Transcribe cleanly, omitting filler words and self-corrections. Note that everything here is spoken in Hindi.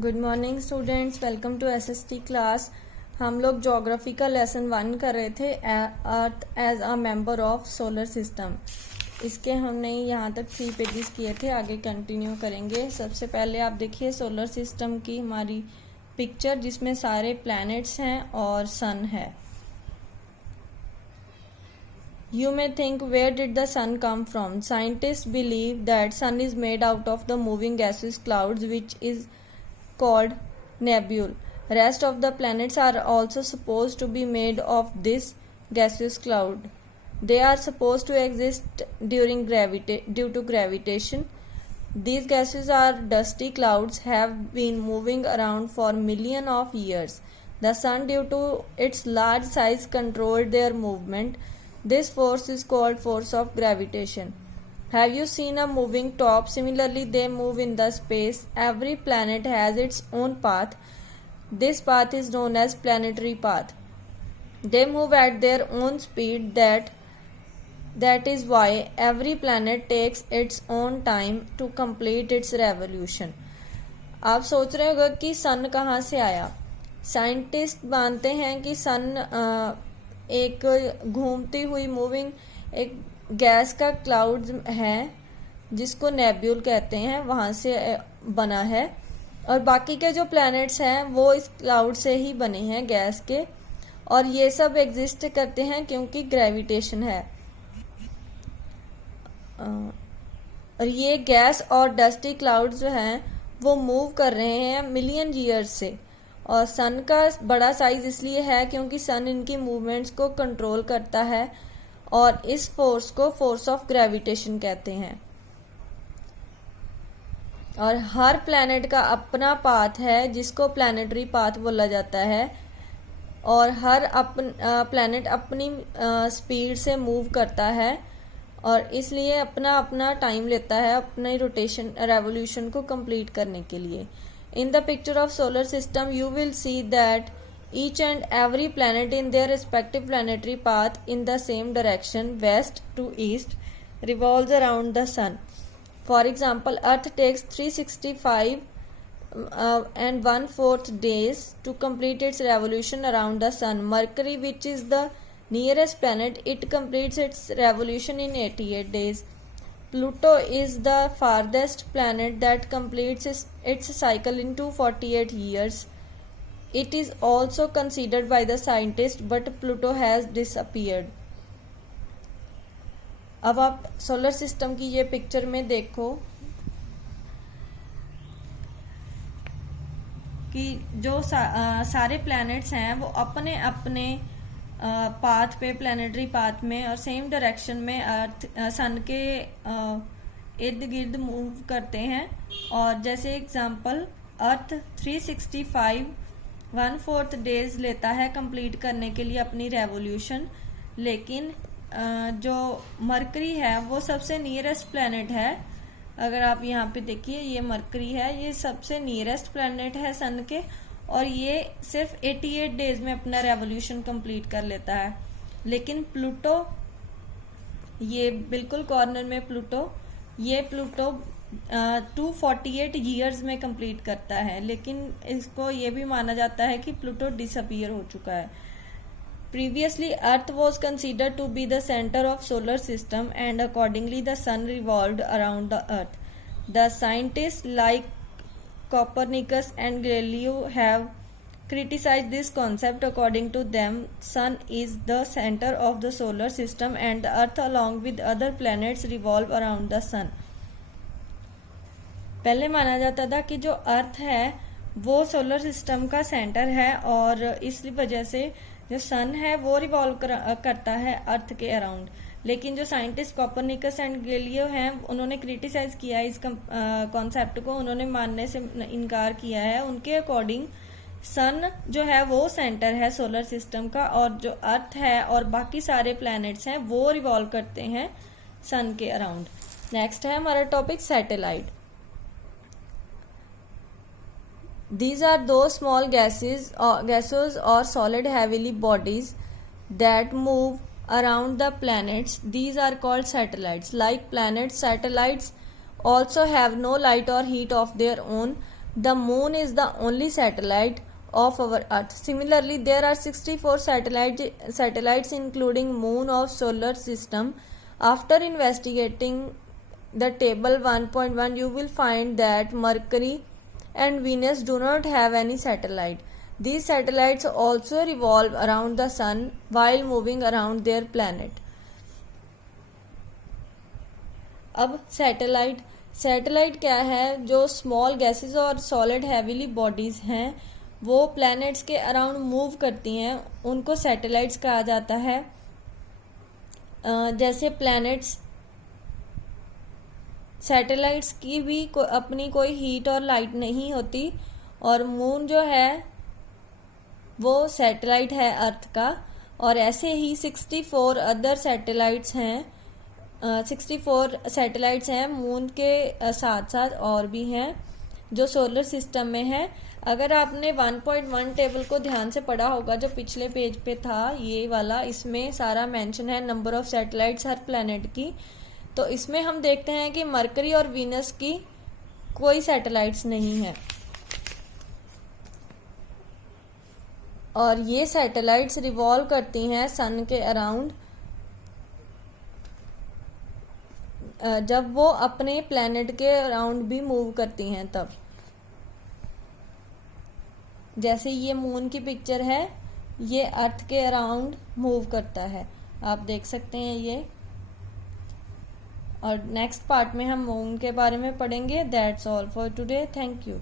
Good morning students, welcome to SST class. हम लोग ज्योग्राफी का लेसन 1 कर रहे थे, earth as a member of solar system. इसके हमने यहाँ तक 3 पेजेस किए थे, आगे कंटिन्यू करेंगे। सबसे पहले आप देखिए सोलर सिस्टम की हमारी पिक्चर, जिसमें सारे प्लैनेट्स हैं और सन है। You may think, where did the sun come from? Scientists believe that sun is made out of the moving gaseous clouds, which is called nebulae. Rest of the planets are also supposed to be made of this gaseous cloud. They are supposed to exist due to gravitation. These gases are dusty clouds have been moving around for millions of years. The sun, due to its large size, controlled their movement. This force is called force of gravitation. Have you seen a moving top? Similarly, they move in the space. Every planet has its own path. This path is known as planetary path. They move at their own speed. That is why every planet takes its own time to complete its revolution. आप सोच रहे होगा कि सन कहाँ से आया। साइंटिस्ट मानते हैं कि सन एक घूमती हुई मूविंग एक गैस का क्लाउड है, जिसको नेब्यूल कहते हैं, वहाँ से बना है। और बाकी के जो प्लैनेट्स हैं वो इस क्लाउड से ही बने हैं, गैस के। और ये सब एग्जिस्ट करते हैं क्योंकि ग्रेविटेशन है। और ये गैस और डस्टी क्लाउड जो हैं वो मूव कर रहे हैं मिलियन ईयर्स से। और सन का बड़ा साइज इसलिए है क्योंकि सन इनकी मूवमेंट्स को कंट्रोल करता है, और इस फोर्स को फोर्स ऑफ ग्रेविटेशन कहते हैं। और हर प्लैनेट का अपना पाथ है, जिसको प्लैनेटरी पाथ बोला जाता है। और हर प्लैनेट अपनी स्पीड से मूव करता है, और इसलिए अपना अपना टाइम लेता है अपने रेवोल्यूशन को कंप्लीट करने के लिए। In the picture of solar system, you will see that each and every planet in their respective planetary path in the same direction, west to east, revolves around the sun. For example, Earth takes 365 and 1/4 days to complete its revolution around the sun. Mercury, which is the nearest planet, it completes its revolution in 88 days. Pluto is the farthest planet that completes its cycle in 248 years. It is also considered by the scientists, but Pluto has disappeared. अब आप सोलर सिस्टम की ये पिक्चर में देखो कि जो सारे प्लैनेट्स हैं वो अपने अपने पाथ पे, प्लैनेटरी पाथ में और सेम डायरेक्शन में अर्थ सन के इर्द गिर्द मूव करते हैं। और जैसे एग्जांपल, अर्थ 365 1/4 डेज लेता है कंप्लीट करने के लिए अपनी रेवोल्यूशन। लेकिन जो मरकरी है वो सबसे नियरेस्ट प्लैनेट है। अगर आप यहाँ पे देखिए, ये मरकरी है, ये सबसे नियरेस्ट प्लैनेट है सन के, और ये सिर्फ 88 डेज में अपना रेवोल्यूशन कंप्लीट कर लेता है। लेकिन प्लूटो, ये बिल्कुल कॉर्नर में प्लूटो 248 ईयर्स में कंप्लीट करता है। लेकिन इसको ये भी माना जाता है कि प्लूटो डिसअपीयर हो चुका है। Previously earth was considered to be the centre of solar system and accordingly the sun revolved around the earth. The scientist like Copernicus and Galileo have criticized this concept. According to them, Sun is the center of the solar system and the Earth along with other planets revolve around the Sun. पहले माना जाता था कि जो अर्थ है वो सोलर सिस्टम का सेंटर है, और इस वजह से जो सन है वो रिवॉल्व करता है अर्थ के अराउंड। लेकिन जो साइंटिस्ट कॉपरनिकस एंड गैलीलियो हैं, उन्होंने क्रिटिसाइज किया है इस कॉन्सेप्ट को, उन्होंने मानने से इनकार किया है। उनके अकॉर्डिंग सन जो है वो सेंटर है सोलर सिस्टम का, और जो अर्थ है और बाकी सारे प्लैनेट्स हैं वो रिवॉल्व करते हैं सन के अराउंड। नेक्स्ट है हमारा topic satellite. These are those small gases or solid heavily bodies that move around the planets. These are called satellites. Like planets, satellites also have no light or heat of their own, The moon is the only satellite of our earth. Similarly, there are 64 satellites including moon of solar system. After investigating the table 1.1, you will find that Mercury and Venus do not have any satellite. These satellites also revolve around the sun while moving around their planet. अब सैटेलाइट क्या है? जो स्मॉल गैसेस और सॉलिड हैवीली बॉडीज हैं वो प्लैनेट्स के अराउंड मूव करती हैं, उनको सैटेलाइट्स कहा जाता है. जैसे प्लैनेट्स, सैटेलाइट्स की भी अपनी कोई हीट और लाइट नहीं होती, और मून जो है वो सैटेलाइट है अर्थ का. और ऐसे ही 64 अदर सैटेलाइट्स हैं, 64 सैटेलाइट्स हैं मून के साथ साथ और भी हैं जो सोलर सिस्टम में है. अगर आपने 1.1 टेबल को ध्यान से पढ़ा होगा जो पिछले पेज पे था ये वाला, इसमें सारा मेंशन है number of satellites her planet की. तो इसमें हम देखते हैं कि मरकरी और वीनस की कोई सैटेलाइट्स नहीं है, और ये सैटेलाइट्स रिवॉल्व करती हैं सन के अराउंड जब वो अपने प्लैनेट के अराउंड भी मूव करती हैं तब. जैसे ये मून की पिक्चर है, ये अर्थ के अराउंड मूव करता है, आप देख सकते हैं ये. और नेक्स्ट पार्ट में हम मून के बारे में पढ़ेंगे. That's all for today. Thank you.